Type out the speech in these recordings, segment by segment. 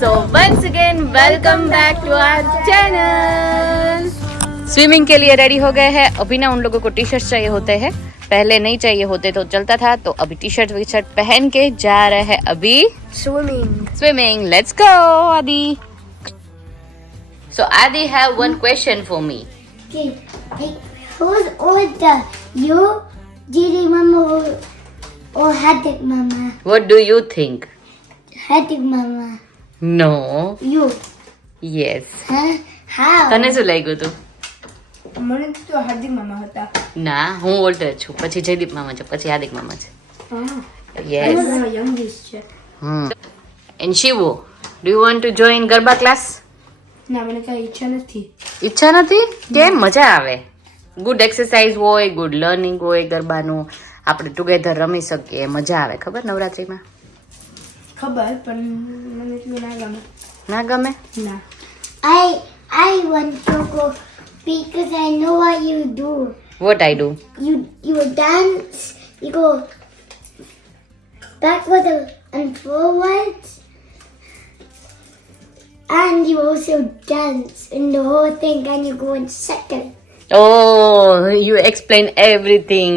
So once again welcome back to our channel. Swimming के लिए ready हो गए हैं। अभी ना उन लोगों को टी शर्ट चाहिए होते हैं, पहले नहीं चाहिए होते तो चलता था, तो अभी टी शर्ट वी शर्ट पहन के जा रहे हैं अभी स्विमिंग। लेट्स गो आदि। So Adi have one question for me. Okay, who's older, you, Didi Mama, or Hadik Mama? What do you think? Hadik Mama. No. You. Yes. Huh? How? તને શું લાગ્યું તું? મને તો હાર્દિક મામા હતા. ના, હું ઓલ્ડર છું, પછી જયદીપ મામા છે, પછી હાર્દિક મામા છે. Yes. યંગેસ્ટ છે. And Shivu, do you want to join garba class? ના મને કઈ ઈચ્છા નથી. ઈચ્છા નથી? કેમ? મજા આવે. ગુડ એક્સરસાઇઝ હોય, ગુડ લર્નિંગ હોય ગરબાનું. આપણે ટુગેધર રમી શકીએ, મજા આવે. ખબર નવરાત્રીમાં? ખબર પણ મને એટલું ના ગમે. ના ગમે? ના. I want to go because I know what you do. What I do? You dance, you go backwards and forwards, and you also dance in the whole thing, and you go in second. Oh, you explain everything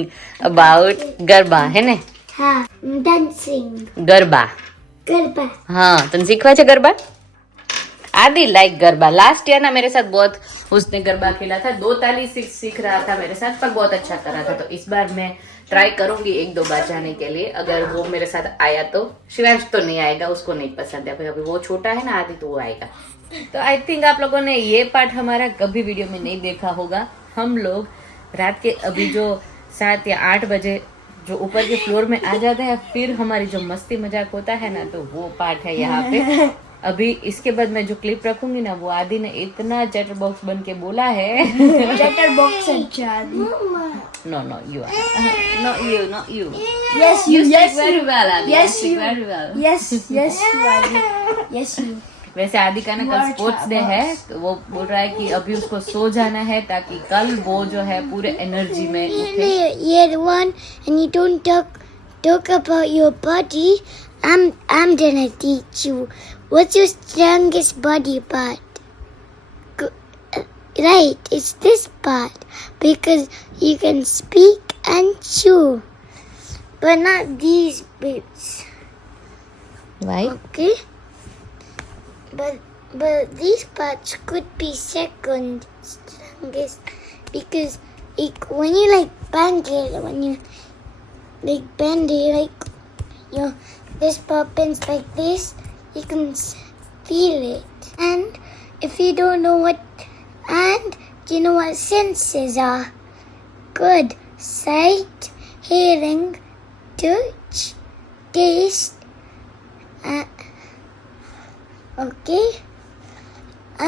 about garba, है ने? हाँ, dancing. Garba. Garba. हाँ, तुम सीखवा है गरबा? आदि like garba. Last year ना मेरे साथ बहुत उसने गरबा खेला था, 2 ताली सीख रहा था मेरे साथ, पर बहुत अच्छा कर रहा था। तो इस बार मैं ट्राई करूंगी 1-2 बार जाने के लिए, अगर वो मेरे साथ आया तो। शिवांश तो नहीं आएगा, उसको नहीं पसंद है, अभी वो छोटा है ना आदि, तो वो आएगा। तो आई थिंक आप लोगों ने ये पार्ट हमारा कभी वीडियो में नहीं देखा होगा। हम लोग रात के अभी जो 7 या 8 बजे जो ऊपर के फ्लोर में आ जाते हैं, फिर हमारी जो मस्ती मजाक होता है ना, तो वो पार्ट है यहाँ पे। अभी इसके बाद मैं जो क्लिप रखूंगी ना, वो आदि ने इतना चैटर बॉक्स बन के बोला है। ચેટર બોક્સ જ છે આદિ. No, you are. Not you. Yes You you. speak Yes very well, Adi. Yes, You speak you. very well. Yes you आदि. Yes you. वैसे आदि का ना You कल are स्पोर्ट्स डे है, तो वो बोल रहा है कि अभी उसको सो जाना है, ताकि कल वो जो है पूरे एनर्जी में उठे। Year one, and you don't talk about your body. I'm gonna teach you. What's your strongest body part? Right, it's this part, because you can speak and chew, but not these bits. Why? Okay, but these parts could be second strongest, because when you like bang it, when you like bend it, like this part bends like this, you can feel it. And if you don't know what, and do you know what senses are? Good. Sight, hearing, touch, taste. Okay.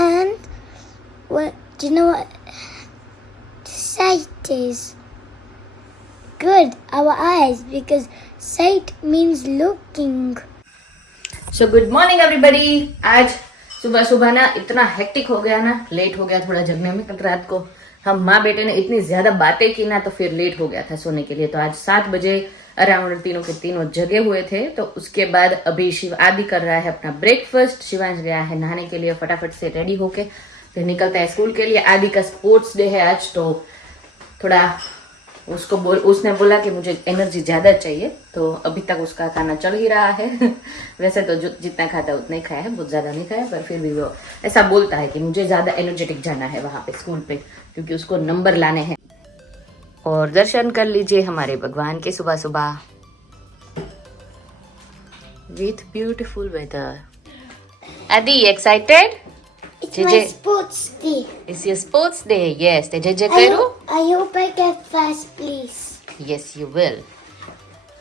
And what? Do you know what sight is? Good. Our eyes, because sight means looking. So good morning everybody. आज सुबह सुबह ना इतना hectic हो गया ना, late हो गया थोड़ा जगने में। कल रात को हम माँ बेटे ने इतनी ज्यादा बातें की ना, तो फिर लेट हो गया था सोने के लिए। तो आज 7 बजे अराउंड तीनों के तीनों जगे हुए थे। तो उसके बाद अभी शिव आदि कर रहा है अपना ब्रेकफास्ट, शिवांश गया है नहाने के लिए, फटाफट से रेडी होके फिर निकलता है स्कूल के लिए। आदि का स्पोर्ट्स डे है आज, तो थोड़ा उसने बोला कि मुझे एनर्जी ज्यादा चाहिए, तो अभी तक उसका खाना चल ही रहा है। वैसे तो जितना खाता है उतना ही खाया है, बहुत ज्यादा नहीं खाया, पर फिर भी वो ऐसा बोलता है कि मुझे ज्यादा एनर्जेटिक जाना है वहां पे स्कूल पे, क्योंकि उसको नंबर लाने हैं। और दर्शन कर लीजिए हमारे भगवान के सुबह सुबह विथ ब्यूटीफुल वेदर। आदि excited? It's my sports day. It's your sports day. Yes. તે જે કર્યું? I hope I get first place. Yes, you will.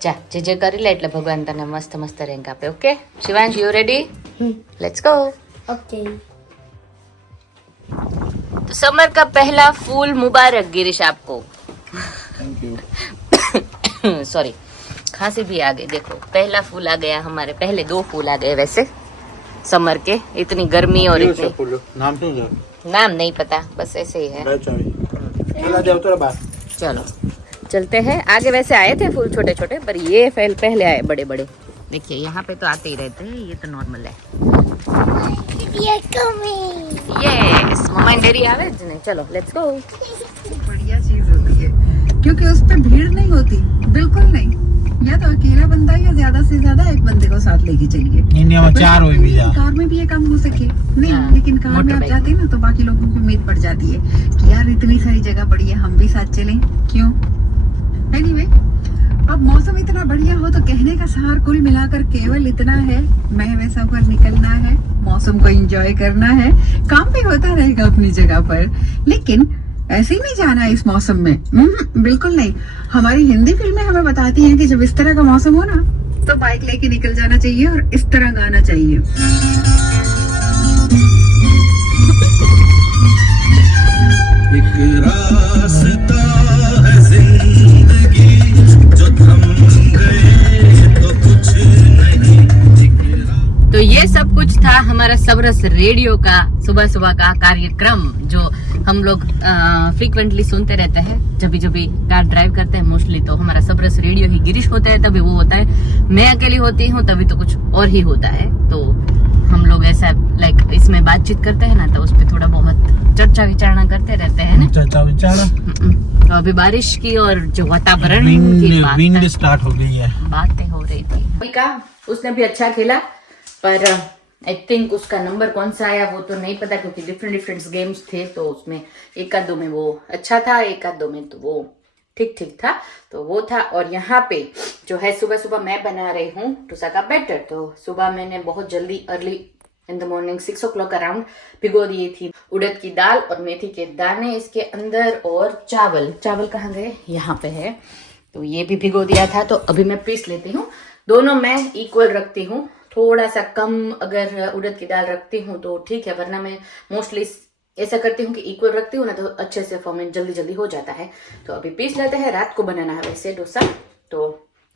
જા જે કરી લે એટલે ભગવાન તને મસ્ત મસ્ત રેન્ક આપે. Okay Shivansh, you ready? Let's go. Okay. तो समर का पहला फूल मुबारक गिरीश आपको। Thank you. सॉरी, खांसी भी आ गई। देखो पहला फूल आ गया हमारे, पहले 2 फूल आ गए वैसे समर के। इतनी गर्मी और इतनी, नाम શું છે? नाम नहीं पता, बस ऐसे ही है। चलो चलते हैं आगे। वैसे आए थे फूल छोटे छोटे, पर ये पहले आए बड़े बड़े। देखिए यहाँ पे तो आते ही रहते हैं, ये तो नॉर्मल है। They're coming. Yes mama and daddy आ रहे हैं नहीं, चलो लेट्स गो। बढ़िया चीज होती है क्योंकि उस पे भीड़ नहीं होती, बिल्कुल नहीं। या तो अकेला बंदा या ज्यादा से ज्यादा एक बंदे को साथ लेके चलिए। इंडिया में 4 हुई वीजा। कार में भी ये काम हो सके नहीं, हाँ, लेकिन कार में आप मोटरबाइक। जाते हैं ना तो बाकी लोगों की उम्मीद बढ़ जाती है कि यार इतनी सारी जगह पड़ी है, हम भी साथ चलें, क्यों। एनीवे, अब मौसम इतना बढ़िया हो तो कहने का सार कुल मिलाकर केवल इतना है, मैं वैसा पर निकलना है, मौसम को एंजॉय करना है, काम भी होता रहेगा अपनी जगह पर, लेकिन ऐसे ही नहीं जाना है इस मौसम में। बिल्कुल नहीं। हमारी हिंदी फिल्में हमें बताती हैं कि जब इस तरह का मौसम हो ना तो बाइक लेके निकल जाना चाहिए और इस तरह गाना चाहिए। एक रास्ता है जिंदगी जो थम गए तो कुछ नहीं। तो ये सब कुछ था हमारा सबरस रेडियो का सुबह सुबह का कार्यक्रम, जो हम लोग फ्रीक्वेंटली सुनते रहते हैं जब भी कार ड्राइव करते हैं। मोस्टली तो हमारा सबरस रेडियो ही, गिरीश होता है तभी वो होता है, मैं अकेली होती हूँ तभी तो कुछ और ही होता है। तो हम लोग ऐसा लाइक इसमें बातचीत करते हैं ना, तो उस पर थोड़ा बहुत चर्चा विचारणा करते रहते हैं ना। चर्चा विचार तो अभी बारिश की और जो वातावरण की विंड स्टार्ट हो गई है। बातें हो रही थी। उसने भी अच्छा खेला, पर आई थिंक उसका नंबर कौन सा आया वो तो नहीं पता, क्योंकि डिफरेंट गेम्स थे, तो उसमें एक आध दो में वो अच्छा था, एक आध दो में तो वो ठीक ठीक था, तो वो था। और यहाँ पे जो है सुबह सुबह मैं बना रही हूँ टूसा का बैटर। तो सुबह मैंने बहुत जल्दी early in the morning 6 o'clock around भिगो दिए थी उड़द की दाल और मेथी के दाने इसके अंदर, और चावल कहाँ गए, यहाँ पे है, तो ये भी भिगो दिया था। तो अभी मैं पीस लेती हूँ, दोनों मैं इक्वल रखती हूँ, थोड़ा सा कम अगर उड़द की दाल रखती हूँ तो ठीक है, वरना मैं मोस्टली ऐसा करती हूँ कि इक्वल रखती हूँ ना, तो अच्छे से फॉर्मेट जल्दी हो जाता है। तो अभी पीस लेते हैं, रात को बनाना है वैसे डोसा, तो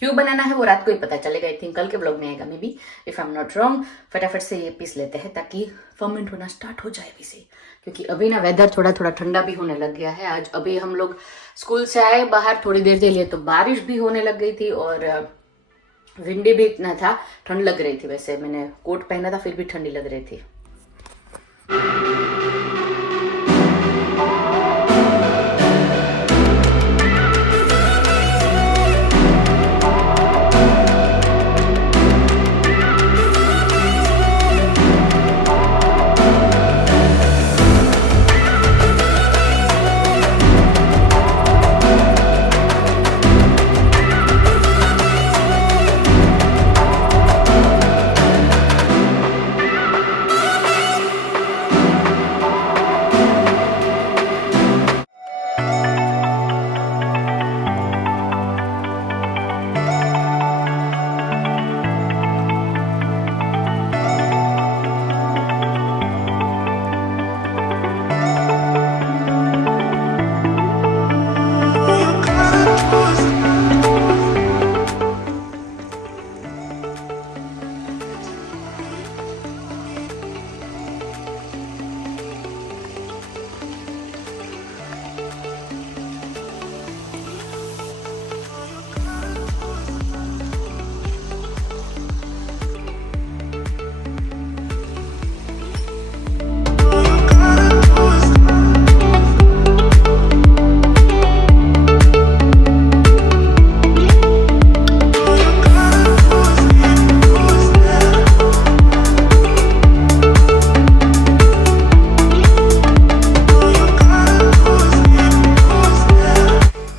क्यों बनाना है वो रात को ही पता चलेगा। आई थिंक कल के ब्लॉग में आएगा may be, if I am not wrong. फटाफट से ये पीस लेते हैं ताकि फर्मेंट होना स्टार्ट हो जाए अभी से, क्योंकि अभी ना वेदर थोड़ा ठंडा भी होने लग गया है। आज अभी हम लोग स्कूल से आए बाहर थोड़ी देर के लिए, तो बारिश भी होने लग गई थी और विंडी भी इतना था, ठंड लग रही थी। वैसे मैंने कोट पहना था फिर भी ठंडी लग रही थी।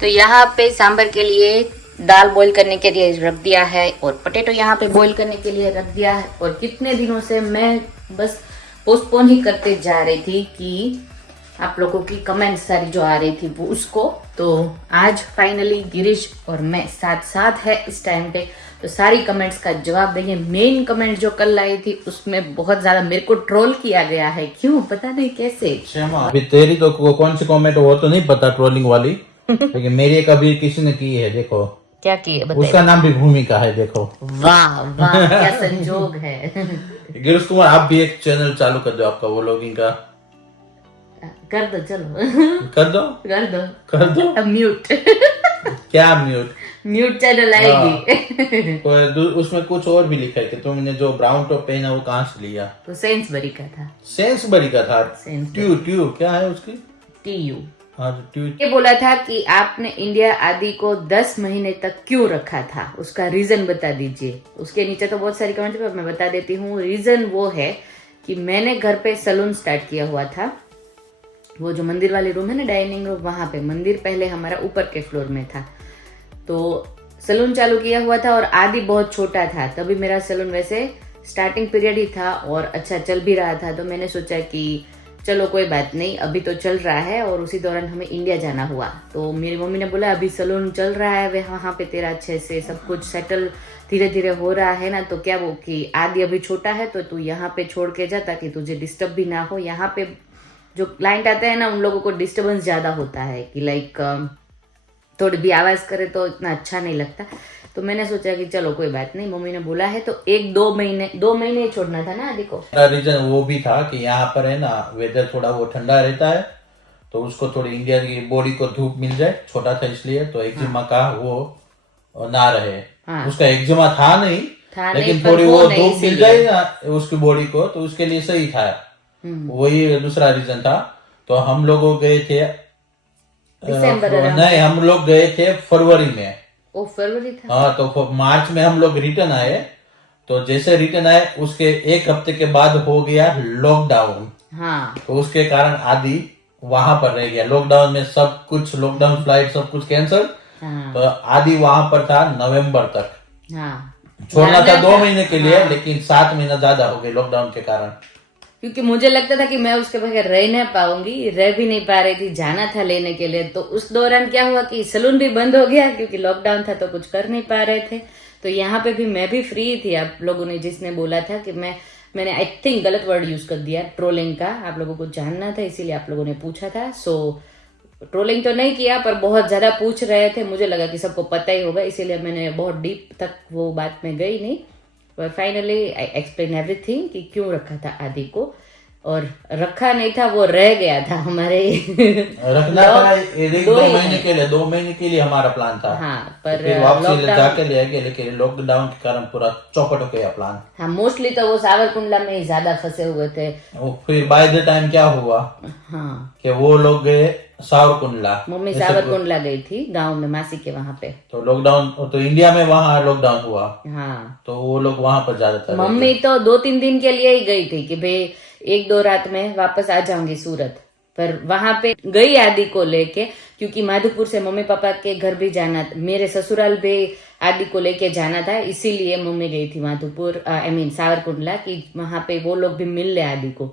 यहाँ पे सांभर के लिए दाल बॉईल करने के लिए रख दिया है और पोटैटो यहाँ पे बॉईल करने के लिए रख दिया है। और कितने दिनों से मैं बस पोस्टपोन ही करते जा रही थी कि आप लोगों की कमेंट सारी जो आ रही थी वो उसको, तो आज फाइनली गिरीश और मैं साथ साथ है इस टाइम पे, तो सारी कमेंट्स का जवाब देंगे। मेन कमेंट जो कल आई थी उसमें बहुत ज्यादा मेरे को ट्रोल किया गया है, क्यों पता नहीं कैसे। अभी तेरी तो कौन सी कमेंट वो तो नहीं पता ट्रोलिंग वाली, लेकिन मेरी एक अभी किसी ने की है, देखो क्या की है उसका नाम भी भूमिका है, देखो। वाह वाह क्या संजोग है। गिरीश कुमार आप भी एक चैनल चालू कर दो आपका वो व्लॉगिंग का, कर दो चलो कर दो कर दो कर दो। अब म्यूट क्या म्यूट? म्यूट चैनल आएगी। उसमें कुछ और भी लिखा है कि तुमने जो ब्राउन टॉप पहना वो कहाँ से लिया। तो सेंसबरी का था। सेंसबरी का था। सेंसबरी। ट्यू क्या है उसकी? TU। हाँ ट्यू। ये बोला था कि आपने इंडिया आदि को 10 महीने तक क्यों रखा था, उसका रीजन बता दीजिए। उसके नीचे तो बहुत सारी कमेंट पर मैं बता देती हूँ। रीजन वो है कि मैंने घर पे सलून स्टार्ट किया हुआ था। वो जो मंदिर वाली रूम है ना, डाइनिंग रूम, वहां पे मंदिर पहले हमारा ऊपर के फ्लोर में था, तो सलून चालू किया हुआ था और आदि बहुत छोटा था। तभी मेरा सलून वैसे स्टार्टिंग पीरियड ही था और अच्छा चल भी रहा था। तो मैंने सोचा कि चलो कोई बात नहीं, अभी तो चल रहा है। और उसी दौरान हमें इंडिया जाना हुआ, तो मेरी मम्मी ने बोला अभी सलून चल रहा है वहाँ पे तेरा अच्छे से सब कुछ सेटल धीरे धीरे हो रहा है ना, तो क्या वो कि आदि अभी छोटा है तो तू यहाँ पे छोड़ के जा ताकि तुझे डिस्टर्ब भी ना हो। यहाँ पे जो क्लाइंट आते हैं ना उन लोगों को डिस्टर्बेंस ज्यादा होता है कि लाइक थोड़ी भी आवाज करे तो इतना अच्छा नहीं लगता। तो मैंने सोचा कि चलो कोई बात नहीं, मम्मी ने बोला है तो 1-2 महीने ही छोड़ना था ना आदि को। रीजन वो भी था कि यहाँ पर है ना वेदर थोड़ा वो ठंडा रहता है, तो उसको थोड़ी इंडिया की बॉडी को धूप मिल जाए। छोटा था इसलिए, तो एक्जिमा का वो ना रहे। उसका एक्जिमा था नहीं, लेकिन थोड़ी वो धूप मिल जाए ना उसकी बॉडी को, तो उसके लिए सही था। वही दूसरा रीजन था। तो हम लोग गए थे नहीं, हम लोग गए थे फरवरी में। ओ फरवरी था। हाँ, तो मार्च में हम लोग रिटर्न आए। तो जैसे रिटर्न आए उसके 1 हफ्ते के बाद हो गया लॉकडाउन। हाँ। तो उसके कारण आदि वहां पर रह गया। लॉकडाउन में सब कुछ, लॉकडाउन फ्लाइट सब कुछ कैंसिल। हाँ। तो आदि वहां पर था नवंबर तक। हाँ। छोड़ना था 2 महीने के लिए, लेकिन 7 महीना ज्यादा हो गए लॉकडाउन के कारण। क्योंकि मुझे लगता था कि मैं उसके बगैर रह नहीं पाऊंगी, रह भी नहीं पा रही थी, जाना था लेने के लिए। तो उस दौरान क्या हुआ कि सलून भी बंद हो गया क्योंकि लॉकडाउन था, तो कुछ कर नहीं पा रहे थे। तो यहाँ पे भी मैं भी फ्री थी। आप लोगों ने जिसने बोला था कि मैंने आई थिंक गलत वर्ड यूज कर दिया, ट्रोलिंग का, आप लोगों को जानना था इसीलिए आप लोगों ने पूछा था। सो ट्रोलिंग तो नहीं किया, पर बहुत ज्यादा पूछ रहे थे, मुझे लगा कि सबको पता ही होगा, इसीलिए मैंने बहुत डीप तक वो बात में गई नहीं। पर फाइनली आई एक्सप्लेन एवरीथिंग कि क्यों रखा था आदि को। और रखा नहीं था, वो रह गया था हमारे रखना था 1-2 महीने के लिए। 2 महीने के लिए हमारा प्लान था। हाँ, पर फिर वापसी जाके ले आएंगे, लेकिन लॉकडाउन के कारण पूरा चौपट हो गया प्लान। हाँ, मोस्टली तो वो सावरकुंडला में ही ज्यादा फंसे हुए थे। फिर बाय द टाइम क्या हुआ कि वो लोग गए सावरकुंडला। मम्मी सावरकुंडला गई थी गांव में मासी के वहां पे। तो लॉकडाउन, तो इंडिया में वहां लॉकडाउन हुआ। हाँ, तो वो लोग वहां पर ज्यादातर। मम्मी तो 2-3 दिन के लिए ही गई थी कि भाई 1-2 रात में वापस आ जाऊंगी सूरत। पर वहां पे गई आदि को लेके, क्योंकि माधोपुर से मम्मी पापा के घर भी जाना, मेरे ससुराल भी आदि को लेके जाना था, इसीलिए मम्मी गई थी माधोपुर, आई मीन सावरकुंडला, कि वहां पे वो लोग भी मिल ले आदि को।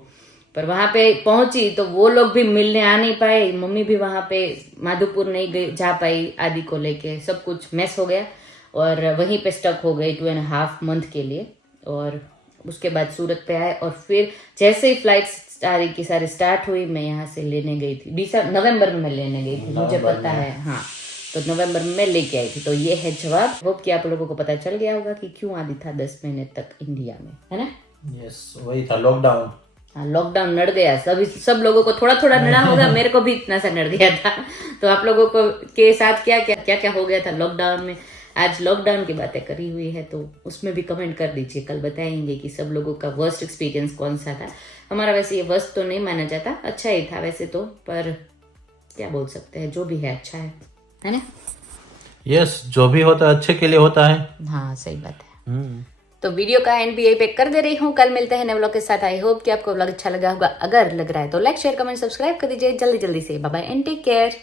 पर वहां पे पहुंची तो वो लोग भी मिलने आ नहीं पाए, मम्मी भी वहां पे माधोपुर नहीं जा पाई आदि को लेके। सब कुछ मैस हो गया और वहीं पे स्टक हो गई 2.5 मंथ के लिए। और उसके बाद सूरत पे आए और फिर जैसे ही फ्लाइट सारी की सारी स्टार्ट हुई, मैं यहाँ से लेने गई थी। नवंबर में मैं लेने गई थी, मुझे पता है। हाँ, तो नवंबर में मैं लेके आई थी। तो ये है जवाब। होप कि आप लोगों को पता चल गया होगा कि क्यों आदि था 10 महीने तक इंडिया में, है ना। यस, वही था लॉकडाउन। हाँ, लॉकडाउन नड़ गया। सब लोगों को थोड़ा थोड़ा नड़ा होगा, मेरे को भी इतना सा नड़ गया था। तो आप लोगों को के साथ क्या क्या हो गया था लॉकडाउन में। आज लॉकडाउन की बातें करी हुई है, तो उसमें भी कमेंट कर दीजिए। कल बताएंगे कि सब लोगों का वर्स्ट एक्सपीरियंस कौन सा था। हमारा वैसे ये वर्स्ट तो नहीं माना जाता, अच्छा ही था वैसे तो, पर क्या बोल सकते हैं, जो भी है अच्छा है ना। यस, जो भी होता है अच्छे के लिए होता है। हाँ, सही बात है। तो वीडियो का एंड भी यही पे कर दे रही हूँ। कल मिलते हैं नए व्लॉग के साथ। आई होप कि आपको व्लॉग अच्छा लगा होगा। अगर लग रहा है तो लाइक शेयर कमेंट सब्सक्राइब कर दीजिए जल्दी से। Bye bye and take care.